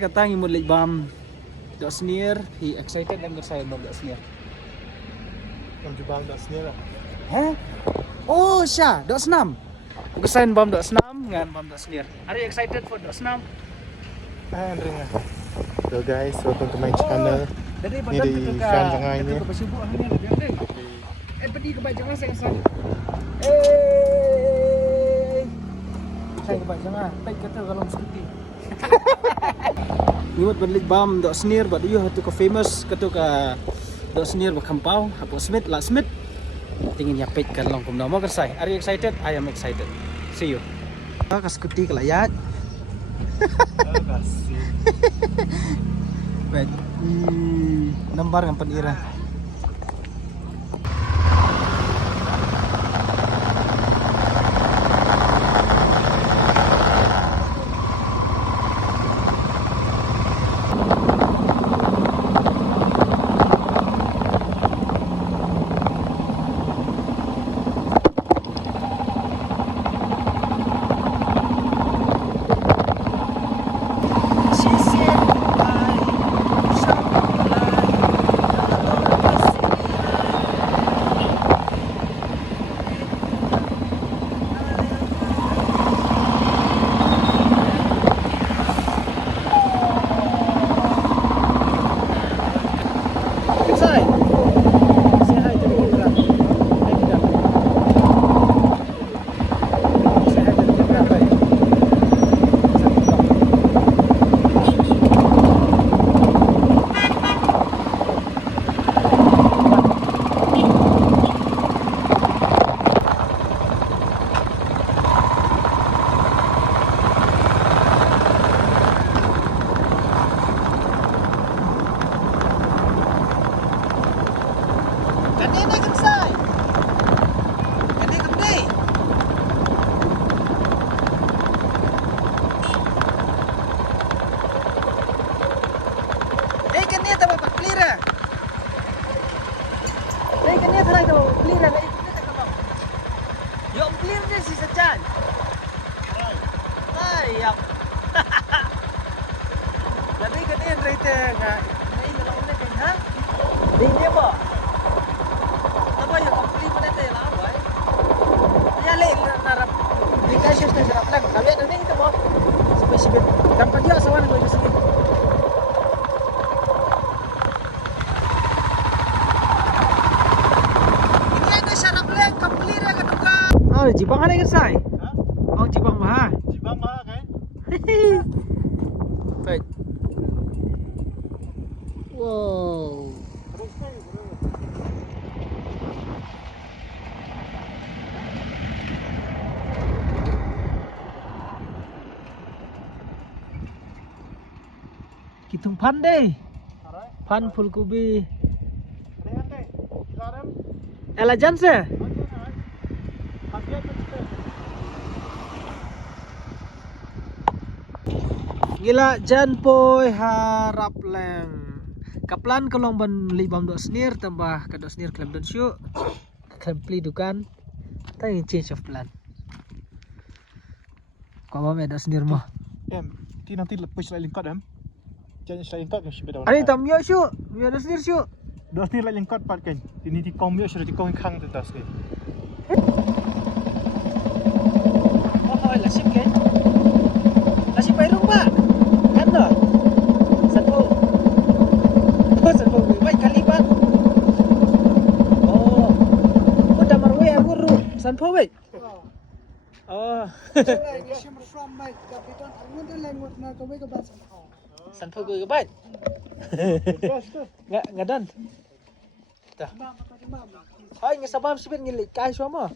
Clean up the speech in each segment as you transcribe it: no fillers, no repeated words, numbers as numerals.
Kata ngimut lik bam dok sneer, he excited dan saya bam dok sneer. Nam jubang dah sendiri lah. Heh? Oh, Syah, dok senam. Kesain bam dok senam, ngan bam dok sneer. Are you excited for dok senam? Andring lah. So guys, welcome to my channel. Dari Ni badan di fan jangan ini. ke bersibuk hari ni ada biang. Pergi ke baik jangan saya sang. Saya ke baik jangan. Tak kata kalau mesti. Ngimut balik bam dok sneer, but you have to ke famous ketua dok sneer berkampau, apa Smith, lah Smith. Tingin yapit kan long kum nama kersai. Are you excited? I am excited. See you. Kas kuti ke layat. Kasih. Baik. Nambar kan penira. Oh, Jepang ada kersai? Oh, Jepang mah. Jibang mah kan? Baik. Wow. Kitung pan deh. Pan fulkubi. Elajan se? Gila jan poi harap leng. Kaplan kalong ban libam dok sneer tambah ka dok sneer klem don syu. Klem dukan. Tay change of plan. Kau mau dok sneer mah. Ti nanti lepas lagi lingkar Jangan saya lingkar kan sebeda. Ani tam yo syu. Yo dok sneer syu. Dah ni lagi lingkar part kan. Ini di kom yo sudah di kom khang tu das ke. Oh, lasip kan? Lasip pairung ba? Ano? Sanpo. Oh, sanpo. Baik kali ba? Oh. Udah marwe aguru. Sanpo baik. Oh. Sanpo gue baik. Nggak dan. Dah. Hai ngesabam sibit ngilik kai semua.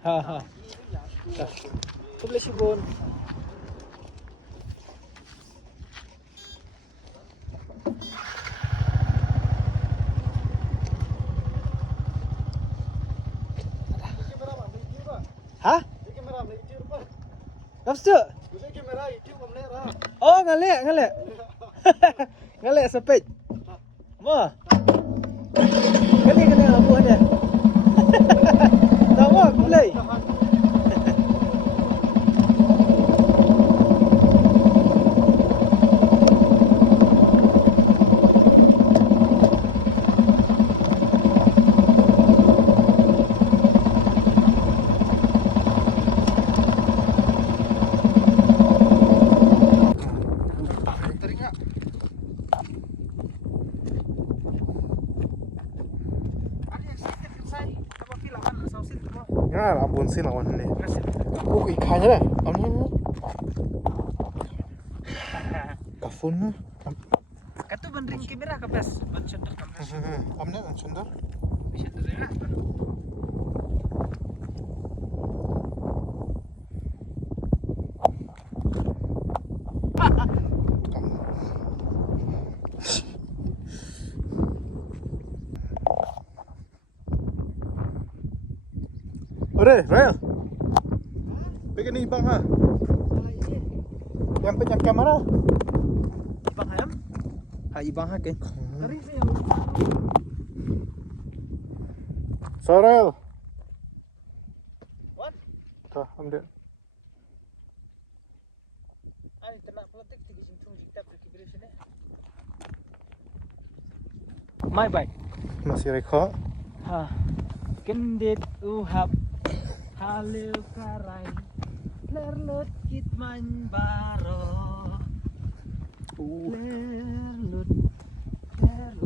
Ha. Tu boleh sibun. Ha? Nafsu? Oh, ngalek. Ngalek sepet. Mo. Kali abu ada. Tahu play. Teringat. Ya, ampun sih lawan ini. Oh, ikannya dah. Ampun. Kafun na. Katu bandring kamera ka bes. Ban center kamera. Amne an sundar. Bisa terlihat. Ore, Rael. Pegang ni bang ha. Yang pegang kamera. Ibang ayam? Ha ibang ha ken. Dari saya. Sorel. What? Tuh, ambil. Ani tenak peletik tiga sintung kita preparation eh. My bike. Masih rekod. Ha. Kendit uhap halu karai lerlut kitman baro lerlut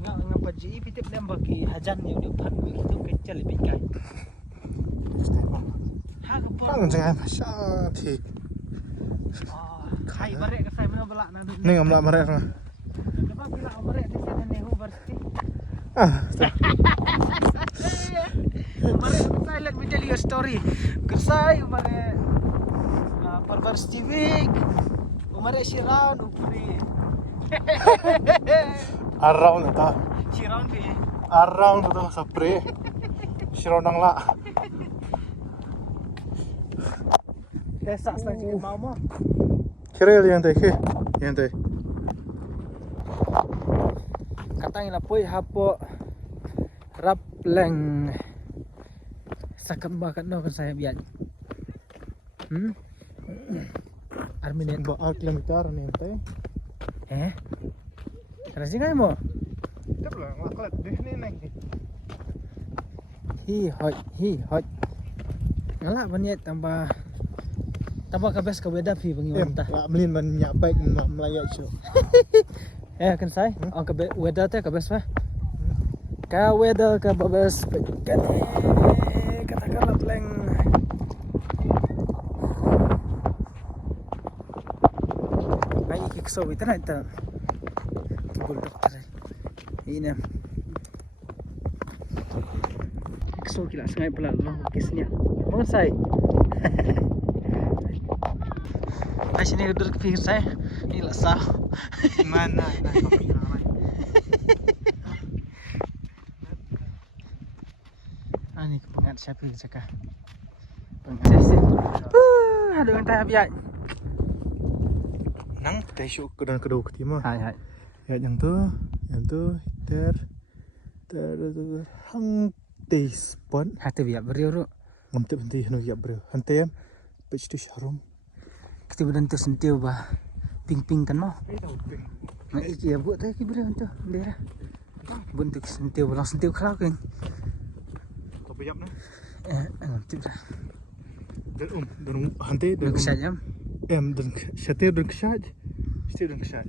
ngapa ji pitip nem baki hajan ni udah pan begitu kecil lebih kan ha kapal Bang jangan masyati. kai barek ke saya mana belak nanti Ni ngamla mereka. kenapa bila barek ke sana ni university Ah, Umare saya let me tell you a story. Kersai umare University Week. Umare Shiraun upuri. around ta. Shiraun ke. Around tu sapre. Shironang la. Desa sang cikgu mau. Kirel yang teh ke. Yang teh. Katanya lapoi hapo rapleng. Sakam bakat no kan saya biar. Arminian Ba 8 kilometer ni teh. Rasi ngai mo? Tapi lah ngaklat deh ni naik ni. Hi hot. Ngala baniat tambah kabes ka beda pi bangi wanta. Lah melin banyak baik melayak show. Kan saya ang ka weda te kabes pa. Ka weda ka babes kan katakanlah pleng. Ay ikso ito na ito. Kibul dokter. Ini. Ikso kila sungai pula loh kisnya. Mana saya? Ay sini duduk ke pinggir saya. Ini lah sah. Mana? Ani kepengat siapa yang cakap? Pengat sih. Aduh entah biar. Nang teh show kedua ketima. Hai. Ya yang tu ter hang teh spot. Hati biar beriuru. Ngamte benti hanu ya bro. Hante pech tu sharum. Kita berdentu sentiu bah. Ping kan mau. Nak iki ya buat tadi beri untuk bera. Bentuk sentiu belang sentiu kalau kan. Apa yap na? Nanti dah. Dan hante dan Saja. dan setir dan kesaj. Setir dan kesaj.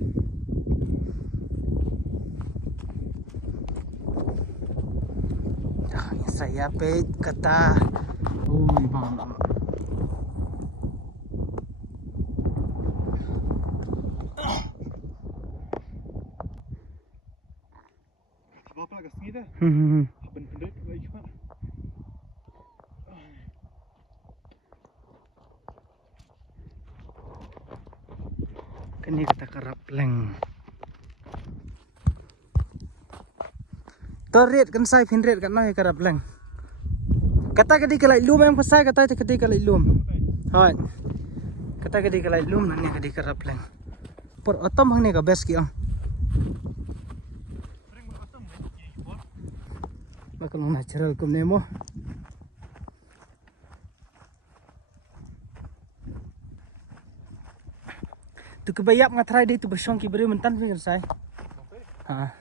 Saya pet kata. Bang. Apa lagi sini dah? Apa pendek lagi pak? Kini kata karapleng. Torit kan saya pinrit kan naik karapleng. Kata kadi kalai lum yang pasai kata kadi kalai lum. Hai. Kata kadi kalai lum nani kadi karapleng. Por otom hang ni ka best ki ang. Bakal natural kum nemo. Tu kebayap ngatrai deh tu besyong ki beri mentan fikir saya. Ha.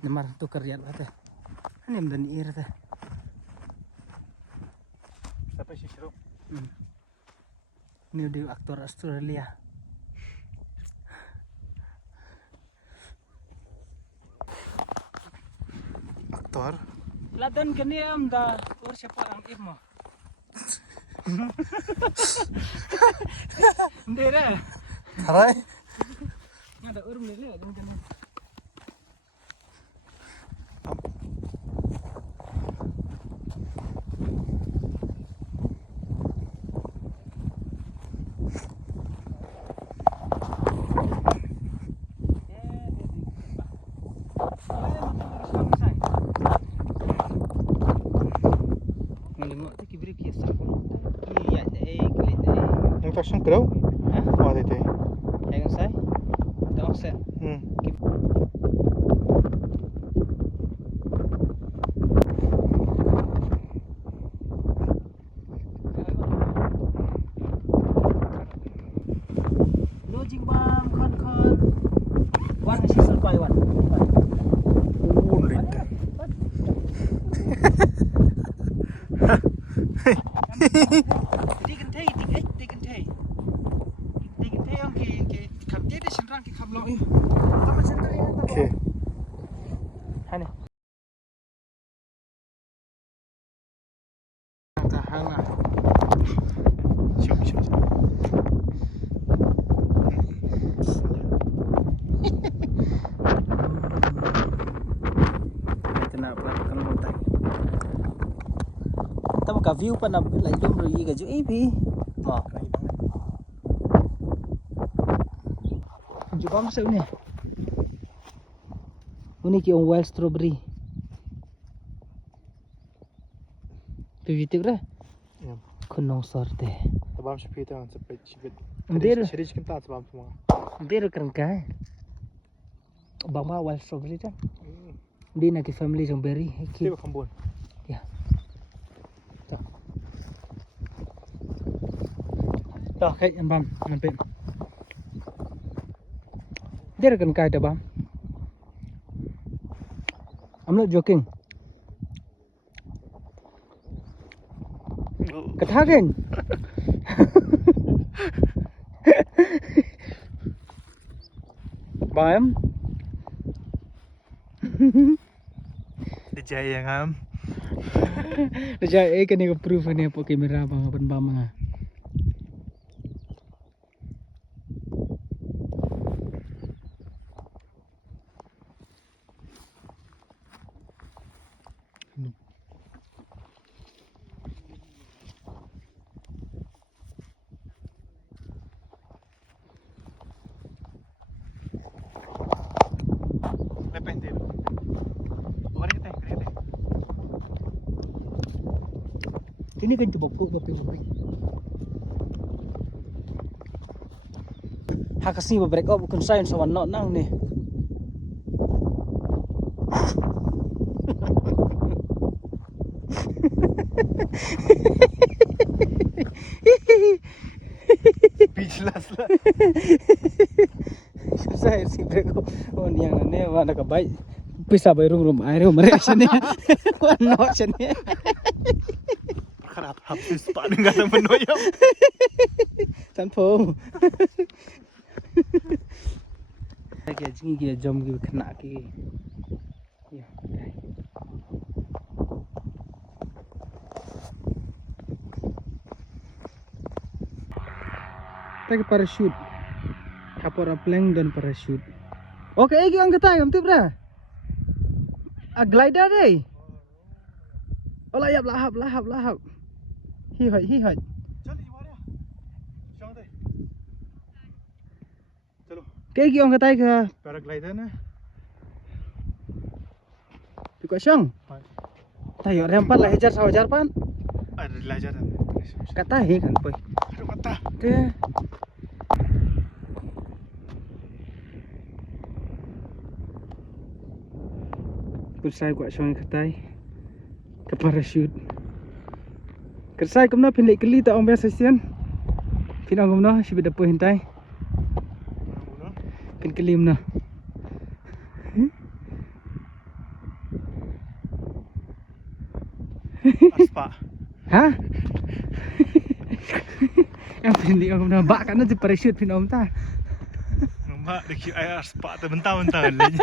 Nemar tu kerjaan apa? Ini mendan ir teh. Siapa sih Shiro? Ini dia aktor Australia. Aktor. Ladan kini dah or siapa ang mo. Ndera. Harai. Ada urung ni dan kini. Ngelengok tu kibri kiasak pun. Iya, kelit Yang tak sih kerau? Hah? Oh, itu. Yang saya? Tak offset. Lojing bam kon. Wan si sulpai wan. Lite. Tigan thay. Ang ki kam te de senrang ki kam lo. Tama sentar ya. Okay. Hani. Tahana. Siap. Kena pala kan montai. Tama ka view pa na lai lum ro yi ga ju bi. Mo. Jubam sa uni. Uni ki on wild strawberry. Tujuh dah. Ya. Kunong sorte. Tabam sepita sampai cibet. Ambil. Serius kita tabam semua. Dia kan kai. Bang ba wild strawberry kan. Dia nak ki family jong berry. Kita kambun. Ya. Dah kai bam nampak. Dia kan kai dah bam. I'm not joking. Katakan. Bam. Dijaya ngam. Jadi kan ni proof ni apa kamera bang apa bam nga. Lepente. Bukan kita. Ini kan coba bapi. Hakasni babrek up bukan saya sawan not nang ni. Speechless lah. Saya si brek up. Oh ni yang ni mana ka baik. Bisa bay room air mereka sini. Wan not sini. Harap habis pak dengan menoyam. Sanpong. Lagi jingi dia jom gi kena ki. Ya. Take parachute. Kapora plank dan parachute. Oke, iki ang katay, amtip ra. A glider deh. Oh lahap. Hi hoi. चल ये वाला चल दे चलो Cái kia ông cái tay kìa. Paraglider ना Thì quả xong. Tay ở em bắt lại 1,000 pan. अरे लाइजर Kata hi kan poi. अरे मत Dia. Kursai quả xong cái tay. Cái parachute. Kursai cũng nó pin lại cái ly tao ông bé sai xiên. Pin ông cũng nó chỉ bị đập hintai. Kan kelim na. Aspa. Hah? Yang pindi aku na bak kan na parachute pinom ta. Mbak deki air aspa terbentang-bentang lagi.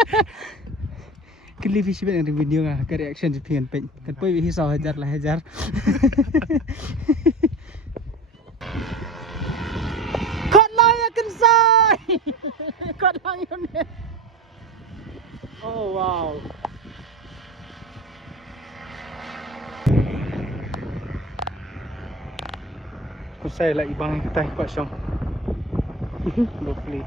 Kali fish ben ada video ngah ke reaction je pian pen. Kan poi wi hisau hajar lah hajar. Kot lang ya kan sai. Kot lang yun. Oh wow. Kung saya lah ibang kita ikut siyang. Bopli.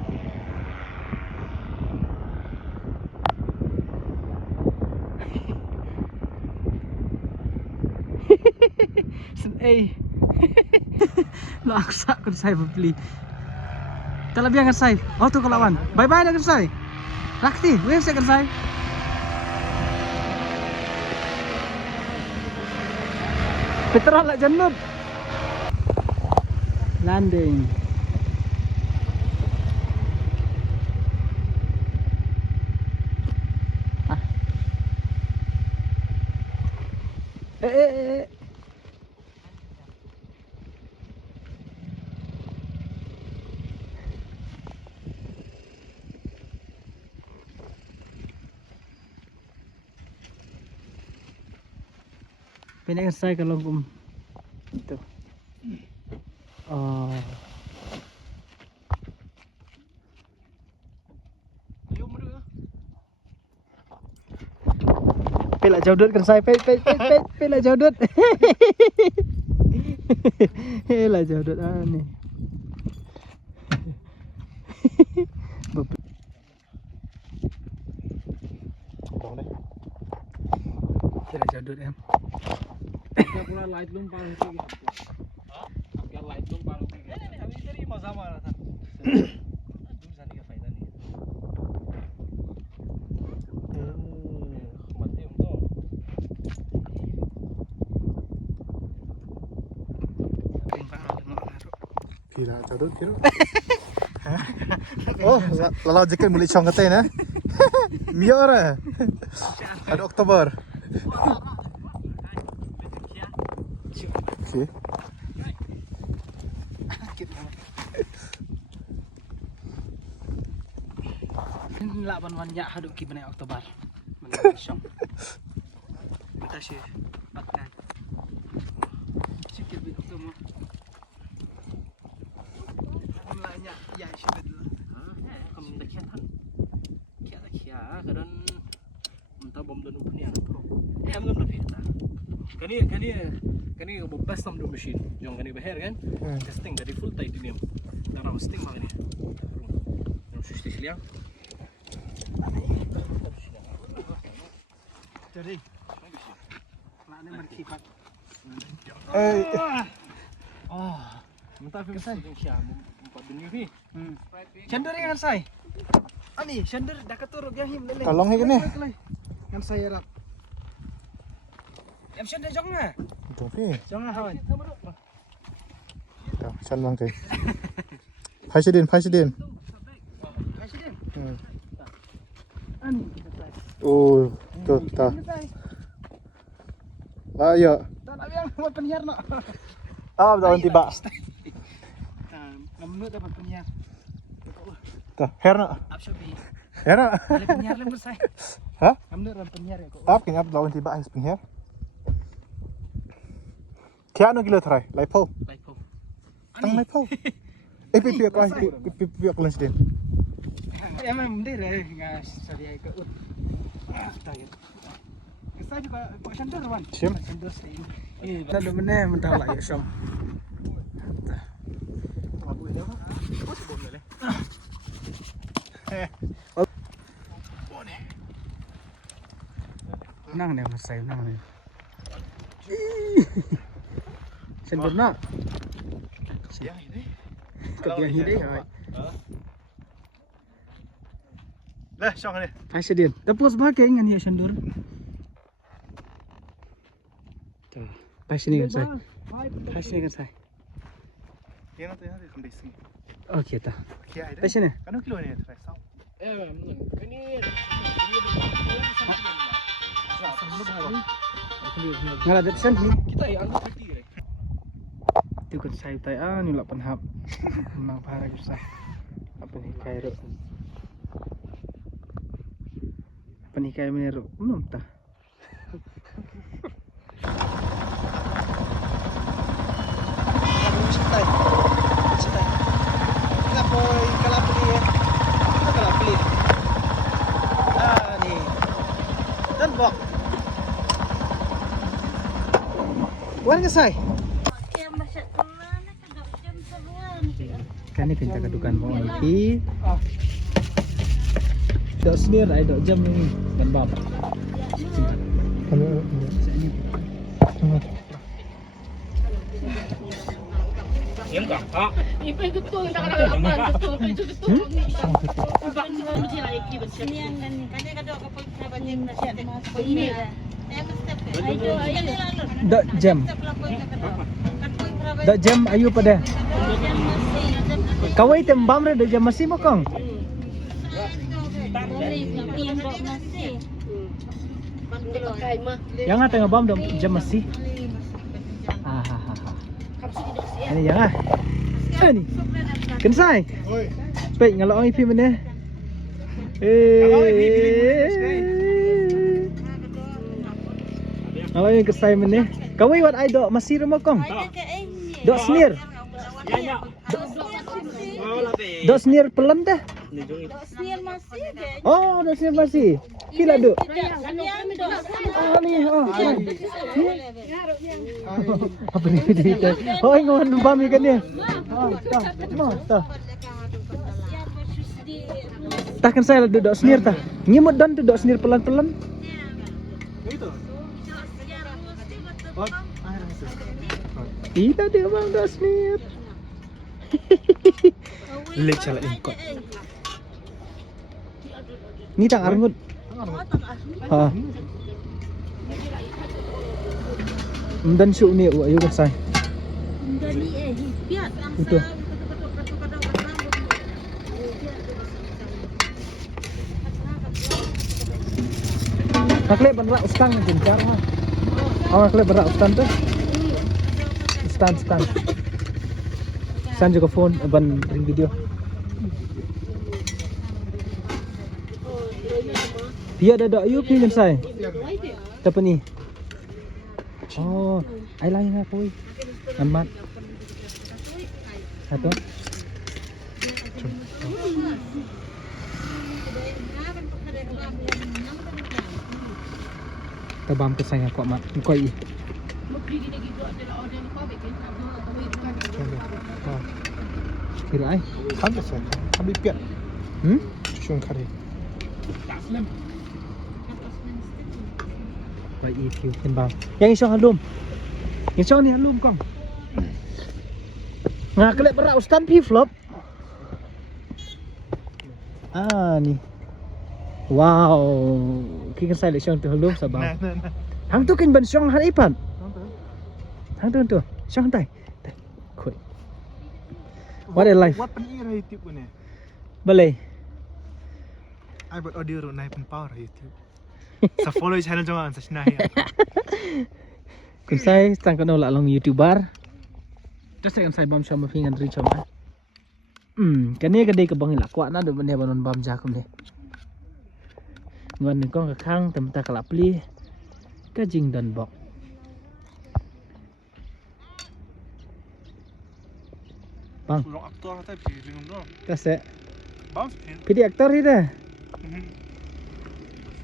Sen eh. Laksa kan saya beli. Terlebih kan saya. Oh tu kelawan. Bye bye kan saya. Rakti, wave saya kan saya. Petrol lah jenuh. Landing. Ah. Eh. Pindah saya kalau itu. Oh. Pela jauh dut kan saya pela jauh dut. Pela jauh dut ni. Pela jauh dut em. Kita pula light belum paling tinggi. Kita light belum paling tinggi. Ini dari masa mana kan? Aduh, sana ke faedah ni. Mati untuk. Kira cadut kira. Oh, lalau jaket mulut cong kata na. Miara. Ada Oktober. Okay. Laban wanyak haduk ki benai Oktober. Menang syong. Kita sih patkan. Sikit bin Oktober. Banyak ya syukur dulu. Kamu dah kiat kan? Kiat dah kiat. Kadang entah bom dan upni anak pro. Em belum lebih tak. Kani bebas tam do machine. Yang kani behar kan? Testing dari full titanium. Karena testing makanya. Yang sudah silang. Jadi. Nak ni merkipat. Oh. Mentah film yang kiat. Empat dunia ni. Cender dengan saya. Ani, cender dah keturuk jahim lele. Kalong ni kene. Yang saya rap. Em cender jong ah. Jom ni. Jong ah kawan. Dah, chan bang kai. Phai sidin. Kasih dia. Ani. Oh, tu ta. Lah ya. Tak nak biang buat penyiar nak. Ah, dah tiba. Namun dapat penyiar. Ta, herna. Abshobi. Herna. Boleh penyiar lagi bersai. Hah? Namun dapat penyiar ya kok. Ap kenya dah tiba is pin her. Kya no gila try. Lai po. Baik kok. Tang lai po. Piak ai piak lan sidin. Emang dia dah ngas saya ke ut. Tak ya. Saya juga kok cender wan. Sim. Cender sih. Ini lalu mana mentah lah ya Syam. Abu ida apa? Oh, si bom lele. Nang ni mas saya nang ni. Cender nak. Ya ini. Kebiang hidai ai. Lah, syong ni. Hai sedin. Tapos bagai dengan ya cender. Tuh, pas sini kan saya. Pas sini kan saya. Kena tu yang kembali sini. Okey ta. Kya ida. Pas sini. Kanu kilo ni try sao. Ini Ngala dat sen ni. kita yang tadi. Tu kan saya tay ni lak penhap. Memang parah susah. Apa ni Kairo? Apa ni Kairo menero? Belum tah. Dan bok. Wan kesai. Kan ni kita kadukan mau IP. Dok smear ai dok jam ni dan bab. Yang tak. Ah. Ibu betul tak ada apa betul itu betul. Sebab mesti lah iki betul. Yang kan kan kada kapal banyak nasihat ini. Dok jam. Dok jam ayu pada. Kawai tembam re dok jam masih mokong. Yang ada ngebam dok jam masih. Ini jangan. Ni. Kensai. Oi. Pek ngalok IP mana? Kalau yang kesai mana? Kawai wat ai dok masih remokong. Dok sneer. Dok sneer pelan dah. Oh, dok sneer masih. Kila dok. Oh ni. Oh. Apa ni dia? Oh, ingat bami kan dia. Oh, tah. Takkan saya duduk sneer tah. Nyemut dan duduk sneer pelan-pelan. Tidak dia bang duduk sneer. Lek cala ingkot. Ni tang arngut. Ha. Dan syuk ni ayo kasai. Itu. Nakle berak ustang jencar mah. Oh, nakle berak ustang tu. Stan. Stan juga phone ban ring video. Dia ada ayu pi kan sai. Apa ni? Oh, ai lain aku. Amat. Satu. Tabam ke saya kok mak. Koi. Kira ai. Habis ya. Habis piat. Cuma kari. Baik itu tembang. Yang isyong halum. Yang isyong ni halum kong. Ngak kelek berak ustan pi flop. Ni. Wow. Kini saya lek syong tu halum sabang. Nah. Hang tu kin ban syong har ipan. Hang tu. Syong tai. Koi. What a life. What pen ira YouTube ni? Boleh. I buat audio ro naik pen power YouTube. Sa follow channel jangan sa sinah ya. Kun saya tang kono la long YouTuber. Terus saya bam syam fingan ri chom. Kani ka dei ka bang la kwa na do bane banon bam ja kum le. Ngon ni kong ka khang tam ta kala pli. Ka jing dan bok. Bang, Long aktor ta pi ringum no. ta se. Bounce pin. Pidi aktor ni dah.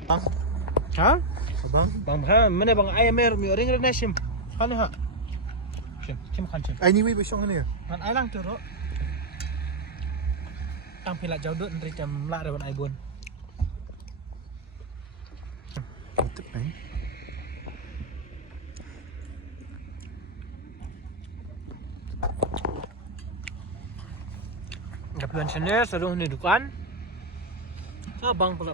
Bang. Ha? Bang. Bang ha, mana bang IMR mi ring ring nasim. Kan ha. Sim kan sim. Ai ni wei syong ni. Man ai lang tu ro. Tang pila jauh dut nri jam la dah ai bun. YouTube ni. Kapian sini seru ni dukan. Bang pula.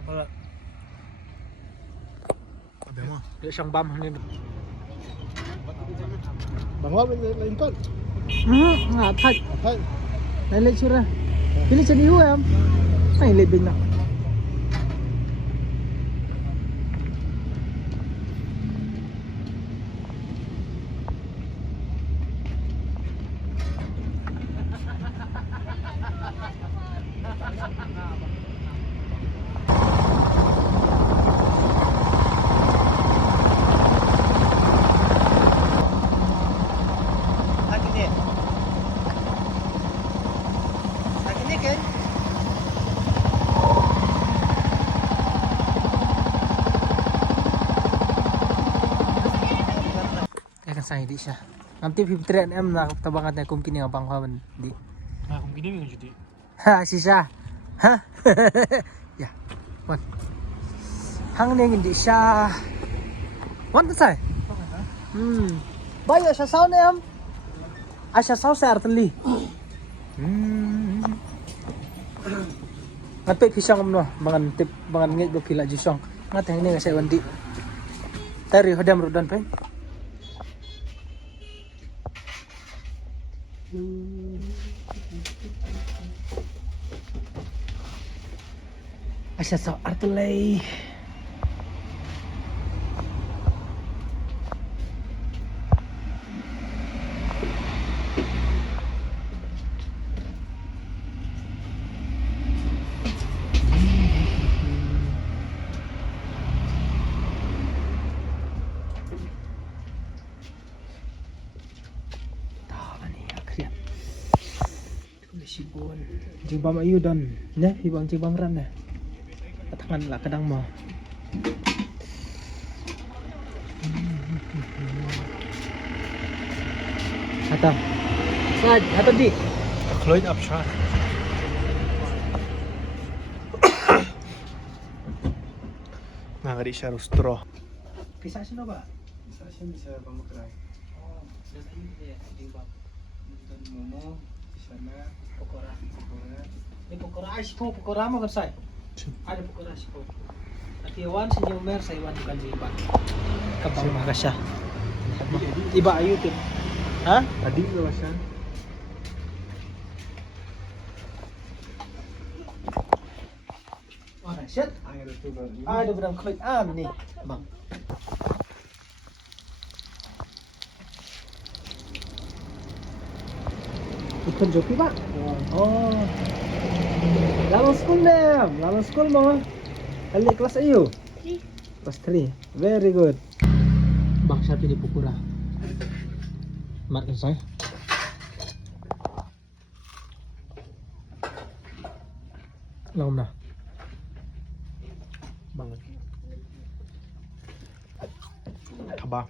Ada mah. Dia syang bam ni. Bang wa lain kot. Ngapai. Apa? Lain le curah. Pilih jadi huam. Ai le bing nak. Saya di siya. Nanti 53 em na tabangan na kung kini nga pangkawan di. Nah, kung gini yung jadi. Ha, si siya. Ha? Ya. Wan. Hang ning hindi siya. Wan ta sai. Bayo siya saw na em. Siya saw sa artli. Ngatay pisang no, mga tip mga ngit do pila jisong. Ngatay ni nga sa wandi. Tari hodam rodan pe. Asya sa artli. Sibon. Jing bam ayu dan, ne, ibang jing bam ran ne. Katangan lah kadang mo. Hatam. Sad, hatam di. Kloid up shot. Nga di siya rustro. Kisah sino ba? Isa siya bisa pamakray. Oh, dan ayu dia jing bam. Dan momo, sana pokora. Ini pokora ay sipo pokora mo kan say. Ada pokora sipo. At iwan sa inyo mer sa iwan kan jiba. Kabang mga siya. Iba ayu tin. Ha? Tadi ba siya? Oh, shit. Ay, ito ba? Ada benang klik ni, bang. Ikon joki pak? Oh. Lalu school dem, lalu school mo. Kali kelas ayu. Kelas 3. Very good. Bang siapa di Pukura? Mat kan saya. Lom na. Banget. Kaba.